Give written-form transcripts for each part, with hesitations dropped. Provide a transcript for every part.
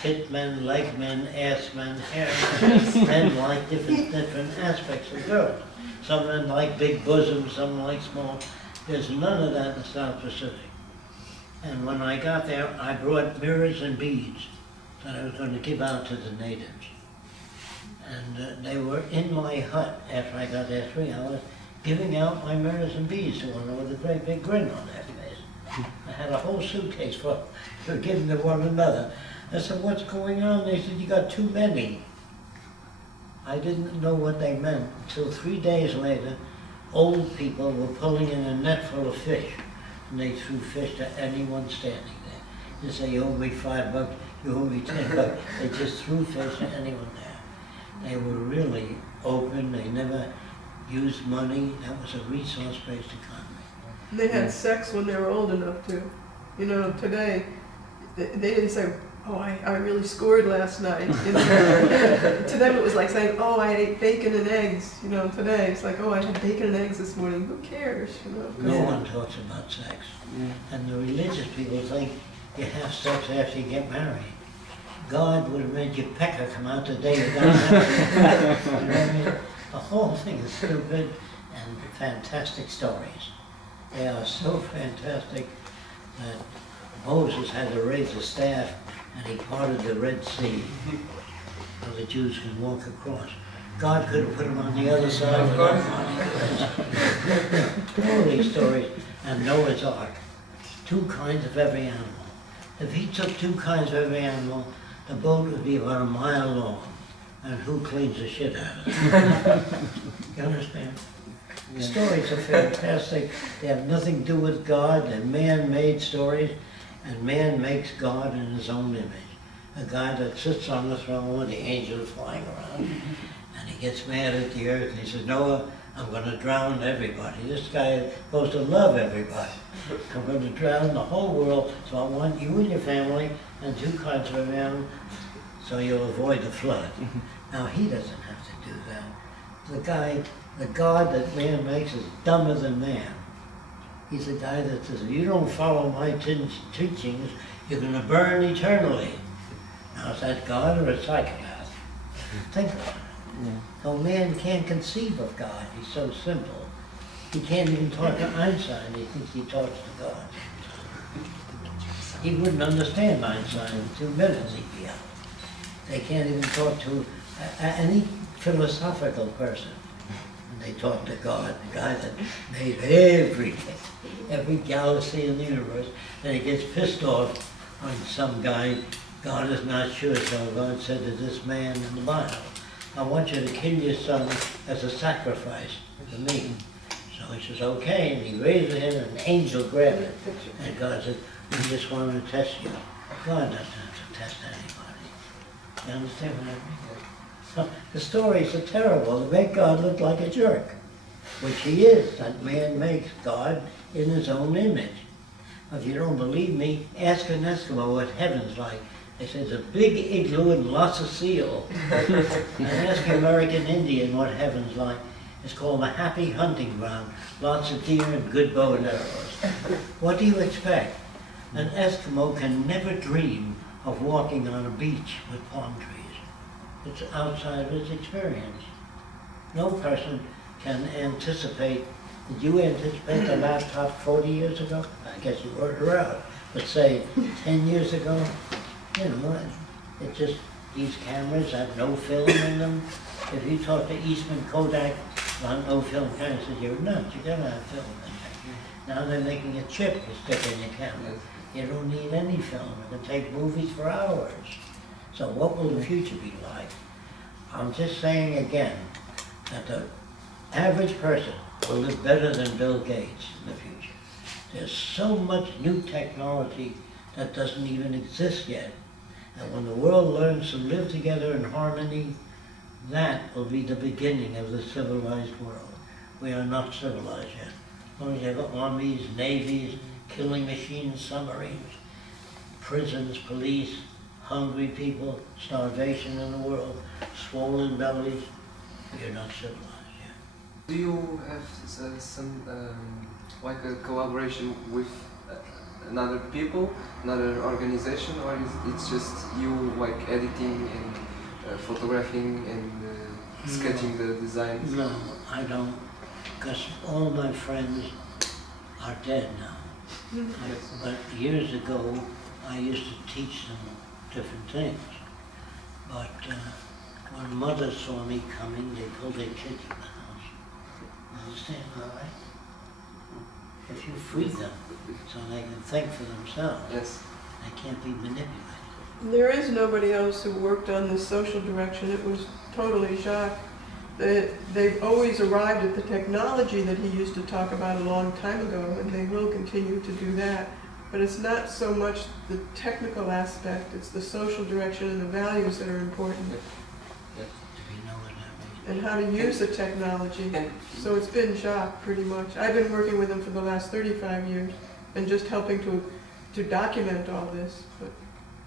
tit men, leg men, ass men, hair men. Men like different aspects of girls. Some men like big bosoms, some like small. There's none of that in the South Pacific. And when I got there, I brought mirrors and beads that I was going to give out to the natives. And they were in my hut after I got there 3 hours, giving out my mirrors and beads to one with a great big grin on their face. I had a whole suitcase for giving to one another. I said, what's going on? They said, you got too many. I didn't know what they meant until 3 days later. Old people were pulling in a net full of fish, and they threw fish to anyone standing there. They say, you owe me $5, you owe me $10. They just threw fish to anyone there. They were really open. They never used money. That was a resource-based economy. They had sex when they were old enough to. You know, today, they didn't say, oh, I really scored last night. You know? To them it was like saying, oh, I ate bacon and eggs. You know, today it's like, oh, I had bacon and eggs this morning. Who cares? You know? No one talks about sex. And the religious people think you have sex after you get married. God would have made your pecker come out the day you got married. You know what I mean? The whole thing is stupid and fantastic stories. They are so fantastic that Moses had to raise a staff and he parted the Red Sea so the Jews could walk across. God could have put them on the other side without parting. All these stories. And Noah's Ark. 2 kinds of every animal. If he took 2 kinds of every animal, the boat would be about a mile long. And who cleans the shit out of it? You understand? The stories are fantastic. They have nothing to do with God. They're man-made stories. And man makes God in his own image. A guy that sits on the throne with the angels flying around. And he gets mad at the earth and he says, Noah, I'm going to drown everybody. This guy is supposed to love everybody. I'm going to drown the whole world, so I want you and your family and 2 kinds of animals so you'll avoid the flood. Now he doesn't have to do that. The God that man makes is dumber than man. He's a guy that says, if you don't follow my teachings, you're going to burn eternally. Now is that God or a psychopath? Think about it. So man can't conceive of God. He's so simple. He can't even talk to Einstein. He thinks he talks to God. He wouldn't understand Einstein in 2 minutes. He'd be out. They can't even talk to any philosophical person. And they talk to God, the guy that made everything, every galaxy in the universe. And he gets pissed off when some guy, God is not sure, so God said to this man in the Bible, I want you to kill your son as a sacrifice to me. So he says, okay, and he raises it and an angel grabbed it. And God said, we just want to test you. God doesn't have to test anybody. You understand what I mean? So the stories are terrible. They make God look like a jerk, which he is. That man makes God in his own image. If you don't believe me, ask an Eskimo what heaven's like. They say it's a big igloo and lots of seal. And ask an American Indian what heaven's like. It's called a happy hunting ground. Lots of deer and good bow and arrows. What do you expect? An Eskimo can never dream of walking on a beach with palm trees. It's outside of his experience. No person can anticipate. Did you anticipate the laptop 40 years ago? I guess you worked her out. But say 10 years ago, you know, it's just these cameras have no film in them. If you talk to Eastman Kodak about no film cameras, they say, you're nuts, you gotta have film in there. Now they're making a chip you stick in your camera. You don't need any film. You can take movies for hours. So what will the future be like? I'm just saying again that the average person will live better than Bill Gates in the future. There's so much new technology that doesn't even exist yet. And when the world learns to live together in harmony, that will be the beginning of the civilized world. We are not civilized yet. We have armies, navies, killing machines, submarines, prisons, police, hungry people, starvation in the world, swollen bellies. We are not civilized yet. Do you have some like a collaboration with another people, another organization, or it's just you like editing and photographing and sketching the designs? No, I don't, because all my friends are dead now. But years ago, I used to teach them different things. But when mothers saw me coming, they pulled their kids in the house. Understand, all right? If you free them so they can think for themselves, Yes. they can't be manipulated. There is nobody else who worked on this social direction. It was totally Jacque. They've always arrived at the technology that he used to talk about a long time ago, and they will continue to do that. But it's not so much the technical aspect, it's the social direction and the values that are important. Do you know what that means? And how to use the technology. So it's been Jacque pretty much. I've been working with him for the last 35 years and just helping to document all this. But,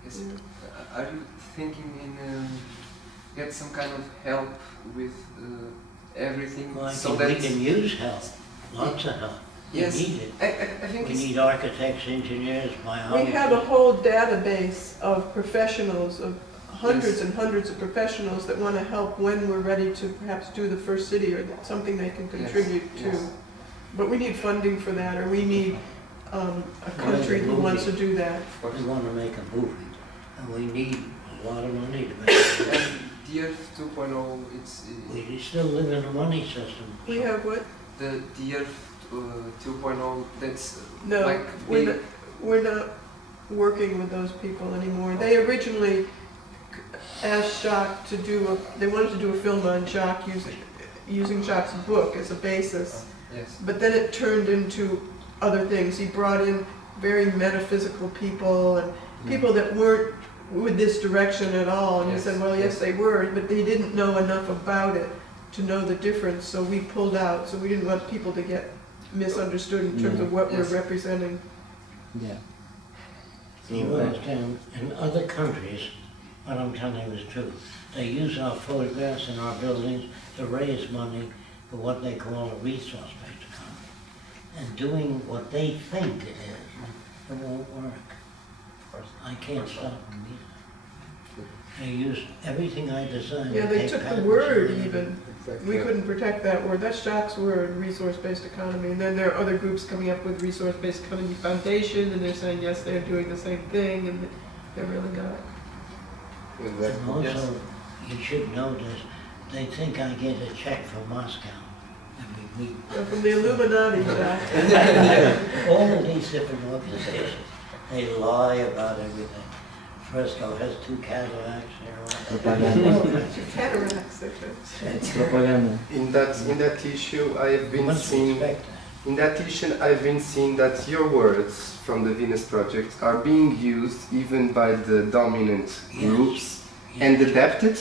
Yes. yeah. Are you thinking in get some kind of help with everything? Well, so we can use help, lots of help. Yes. We need it. I think We it's, need architects, engineers, biologists. We have a whole database of professionals, of hundreds and hundreds of professionals that want to help when we're ready to perhaps do the first city or something they can contribute to. yes. But we need funding for that, or we need a country who wants to do that. We want to make a movie, and we need a lot of money to make it. And the Earth 2.0, it's We still live in a money system. We so- have what? the Earth 2.0. That's No, like we're not working with those people anymore. They originally asked Jacque to do they wanted to do a film on Jacque using Jacque's book as a basis. yes. But then it turned into other things. He brought in very metaphysical people and people that weren't with this direction at all. And Yes. he said, well, yes, they were, but they didn't know enough about it to know the difference. So we pulled out. So we didn't want people to get misunderstood in terms of what Yes. we're representing. Yeah. You understand, in other countries, what I'm telling you is true. They use our photographs in our buildings to raise money for what they call a resource-based economy. And doing what they think it is, it won't work. I can't stop them either. They use everything I designed. Yeah, they take took the patents word and- even. Exactly. We couldn't protect that word. That's Jacque's word, resource-based economy. And then there are other groups coming up with resource-based economy foundation, and they're saying, yes, they're doing the same thing, and they're really not. And also, you should notice, they think I get a check from Moscow every week. From the Illuminati, Jacque. All of these different organizations, they lie about everything. Fresco has 2 Cadillacs, Propaganda. Cataracts, I think. It's propaganda. In that issue, I have been Must seeing. respect that. In that issue, I've been seeing that your words from the Venus Project are being used even by the dominant groups and adapted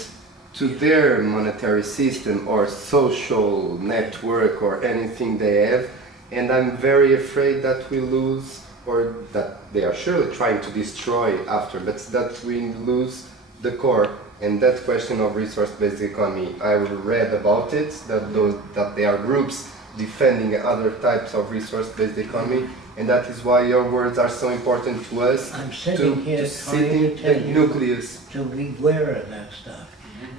to their monetary system or social network or anything they have. And I'm very afraid that we lose, or that they are surely trying to destroy after, but that we lose the core. And that question of resource-based economy, I read about it, that there are groups defending other types of resource-based economy, and that is why your words are so important to us. I'm sitting here to trying to sit tell in the you nucleus. to beware of that stuff.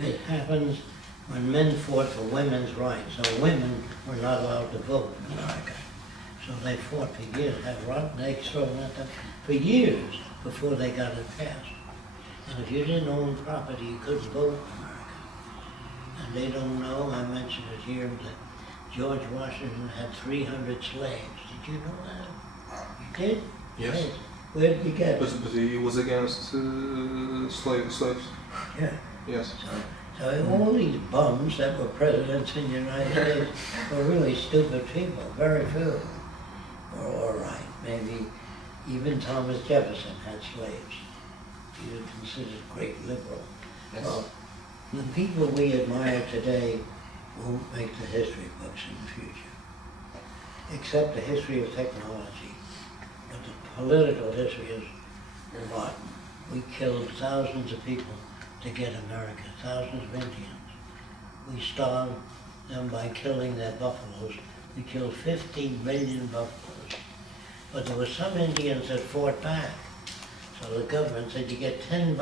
It happens when men fought for women's rights, so women were not allowed to vote in America. So they fought for years, had rotten eggs thrown at them for years before they got it passed. And if you didn't own property, you couldn't vote in America. And they don't know, I mentioned it here, that George Washington had 300 slaves. Did you know that? You did? Yes. Where did he get it? But he was against slaves. Yeah. Yes. So all these bums that were presidents in the United States were really stupid people, very few. Were all right. Maybe even Thomas Jefferson had slaves. He was considered a great liberal. Yes. Well, the people we admire today won't make the history books in the future, except the history of technology. But the political history is rotten. We killed thousands of people to get America, thousands of Indians. We starved them by killing their buffaloes. We killed 15 million buffaloes. But there were some Indians that fought back. So the government said you get $10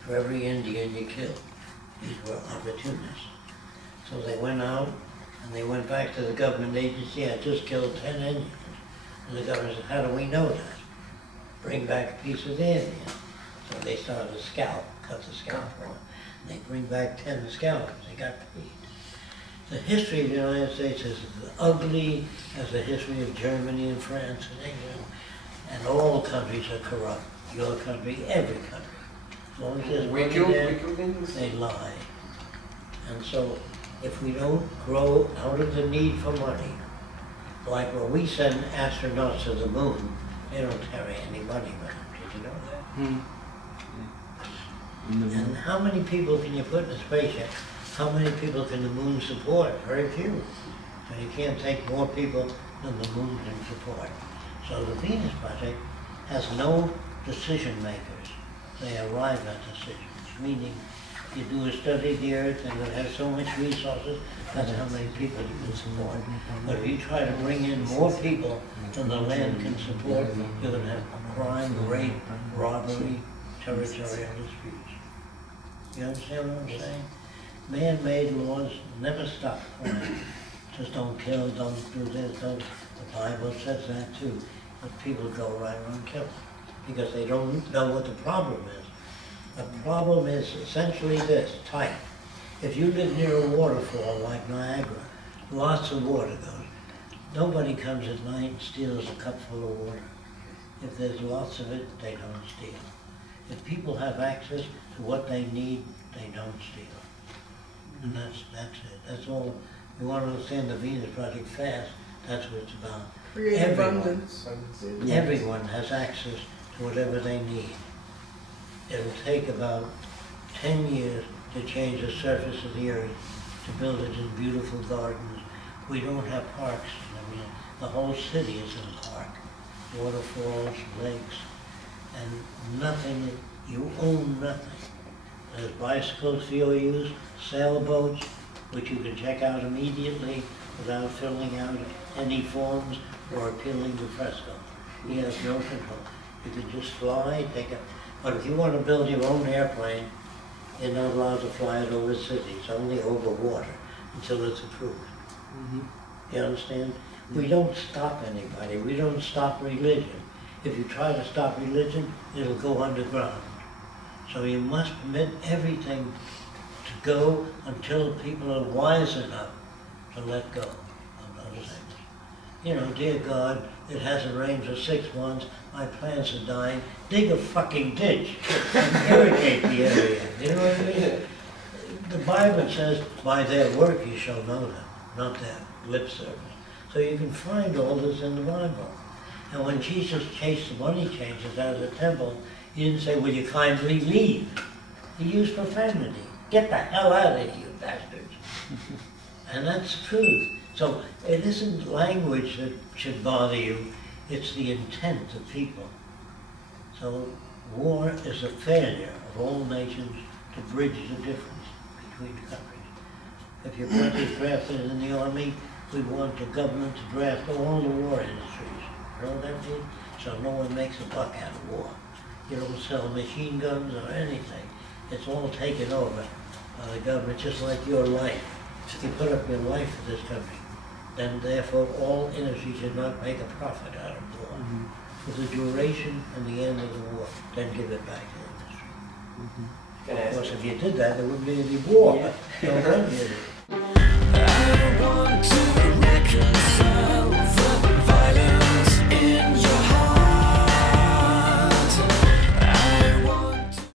for every Indian you kill. These were opportunists. So they went out and they went back to the government agency. I just killed 10 Indians. And the government said, how do we know that? Bring back a piece of the Indian. So they started a scalp, cut the scalp off. And they bring back 10 scalps. They got paid. The history of the United States is as ugly as the history of Germany and France and England. And all countries are corrupt. Your country, every country. As long as there's money there, they lie. And so, if we don't grow out of the need for money, like when we send astronauts to the moon, they don't carry any money with them. Did you know that? And how many people can you put in a spaceship? How many people can the moon support? Very few. So you can't take more people than the moon can support. So the Venus Project has no decision makers. They arrive at decisions, meaning you do a study of the Earth and it has so much resources, that's how many people you can support. But if you try to bring in more people than the land can support, you're going to have crime, rape, robbery, territorial disputes. You understand what I'm saying? Man-made laws never stop crime. Just don't kill, don't do this, don't. The Bible says that too. But people go right around killing because they don't know what the problem is. The problem is essentially this, type. If you live near a waterfall like Niagara, lots of water goes. Nobody comes at night and steals a cup full of water. If there's lots of it, they don't steal. If people have access to what they need, they don't steal. And that's it. That's all. You want to understand the Venus Project fast, that's what it's about. Create abundance. Everyone has access to whatever they need. It'll take about 10 years to change the surface of the earth, to build it in beautiful gardens. We don't have parks. I mean, the whole city is in a park. Waterfalls, lakes, and nothing, you own nothing. There's bicycles for your use, sailboats, which you can check out immediately without filling out any forms or appealing to Fresco. He has no control. You can just fly, take it. But if you want to build your own airplane, you're not allowed to fly it over cities, only over water until it's approved. You understand? We don't stop anybody. We don't stop religion. If you try to stop religion, it'll go underground. So you must permit everything to go until people are wise enough to let go of those things. You know, dear God, it hasn't rained for 6 months, my plants are dying, dig a fucking ditch and irrigate the area. You know what I mean? The Bible says, by their work you shall know them, not their lip service. So you can find all this in the Bible. And when Jesus chased the money changers out of the temple, he didn't say, will you kindly leave? He used profanity. Get the hell out of here, you bastards. And that's the truth. So it isn't language that should bother you, it's the intent of people. So war is a failure of all nations to bridge the difference between countries. If your country's drafted in the army, we want the government to draft all the war industries. You know what that means? So no one makes a buck out of war. You don't sell machine guns or anything. It's all taken over by the government, just like your life. You put up your life for this country, then therefore all industry should not make a profit out of war. For the duration and the end of the war, then give it back to industry. Of course, if you did that, there wouldn't be any war. Yeah. Don't